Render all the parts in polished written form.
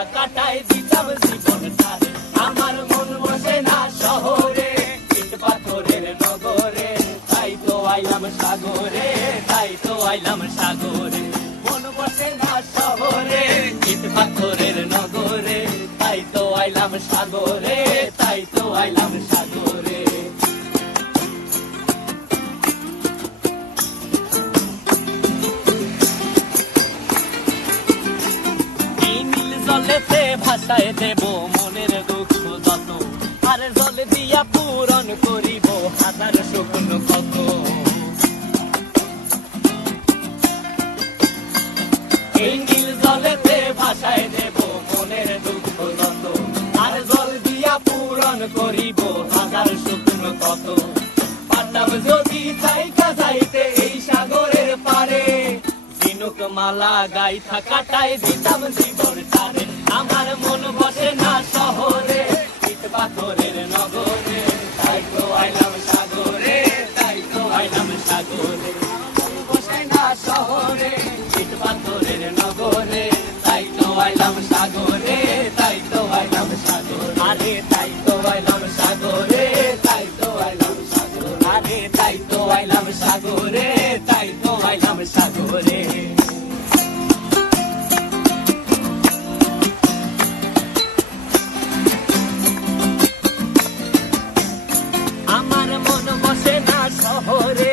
গাইথা কাটাই দিতাম জীবনটারে। আমার মন বসে না শহরে, ইট পাথরের নগরে, তাই তো আইলাম সাগরে, তাই তো আইলাম সাগরে। মন বসে না শহরে, ইট পাথরের নগরে, তাই তো আইলাম সাগরে, তাই তো আইলাম সাগরে। জলেতে ভাসায় দেব মনের দুঃখ যত, আর জলে দিয়া পূরণ করিব হাজার শুকনো কত। এই নীল জলেতে ভাসায় দেব মনের দুঃখ যত, আর জল দিয়া পূরণ করিব হাজার শুকনো কত। পারতাম যদি থাইকা যাইতে এই সাগরের পারে, ঝিনুক মালা গাইথা কাটাই দিতাম জীবনটারে। আমার মন বসে না শহরে, ইট পাথরের নগরে, তাই তো আইলাম সাগরে, তাই তো আইলাম সাগরে। মন বসে না শহরে, ইট পাথরের নগরে, তাই তো আইলাম সাগরে, তাই তো আইলাম সাগরে। আরে তাই তো আইলাম সাগরে, তাই তো আইলাম সাগরে। আরে তাই তো আইলাম সাগরে, তাই তো আইলাম সাগরে। আমার মন বসে না শহরে,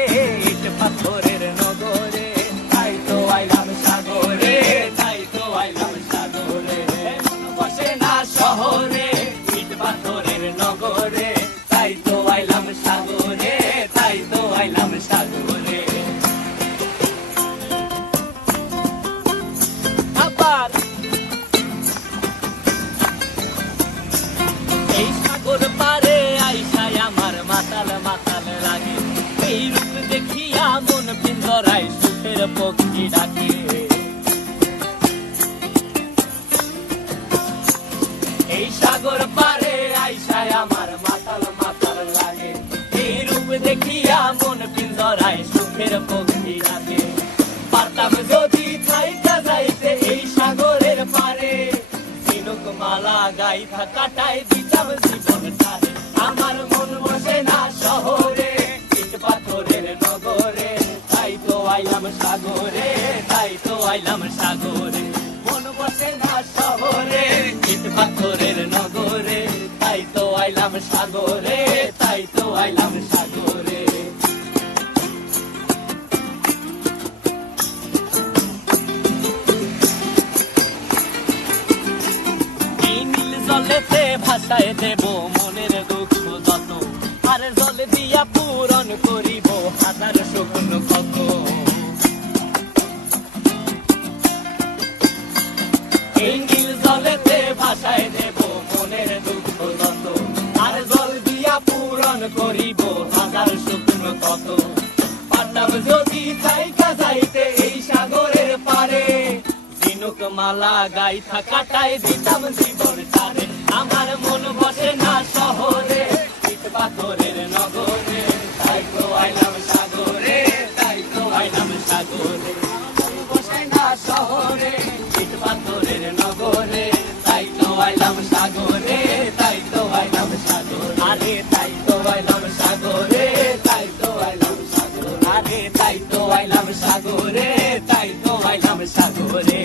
ইট পাথরের নগরে, তাই তো আইলাম সাগরে, তাই তো আইলাম সাগরে। মন বসে না শহরে, ইট পাথরের নগরে, তাই তো আইলাম সাগরে, তাই তো আইলাম সাগরে। আবার এই সাগর পারে আইসায় আমার মাতাল মাতাল লাগে, এই রূপ দেখিয়া মন পিঞ্জরায় সুখের পক্ষী ডাকে। এই সাগর পারে আইসায় আমার মাতাল মাতাল লাগে, এই রূপ দেখিয়া মন পিঞ্জরায় সুখের পক্ষী ডাকে। পারতাম যদি থাইকা যাইতে এই সাগরের পারে, ঝিনুক মালা গাইথা কাটাই দিতাম জীবনটারে। আমার মন বসে না শহরে, ইট পাথরের নগরে, তাই তো আইলাম সাগরে, তাই তো আইলাম সাগরে। মন বসে না শহরে, ইট পাথরের নগরে, তাই তো আইলাম সাগরে, তাই তো আইলাম সাগরে। জলেতে ভাসায় দেব মনের দুঃখ যত, আর জল দিয়া পূরণ করিব হাজার শুকনো কত। এই নীল জলেতে ভাসায় দেব মনের দুঃখ যত, আর জল দিয়া পূরণ করিব হাজার শুকনো কত। পারতাম যদি থাইকা যাইতে এই সাগরের পারে, ঝিনুক মালা গাইথা কাটাই দিতাম জীবনটারে। আমার মন বসে না শহরে, ইট পাথরের নগরে, তাই তো আইলাম সাগরে, তাই তো আইলাম সাগরে। মন বসে না শহরে, ইট পাথরের নগরে, তাই তো আইলাম সাগরে, তাই তো আইলাম সাগরে। আরে তাই তো আইলাম সাগরে, তাই তো আইলাম সাগরে। আরে তাই তো আইলাম সাগরে, তাই তো আইলাম সাগরে।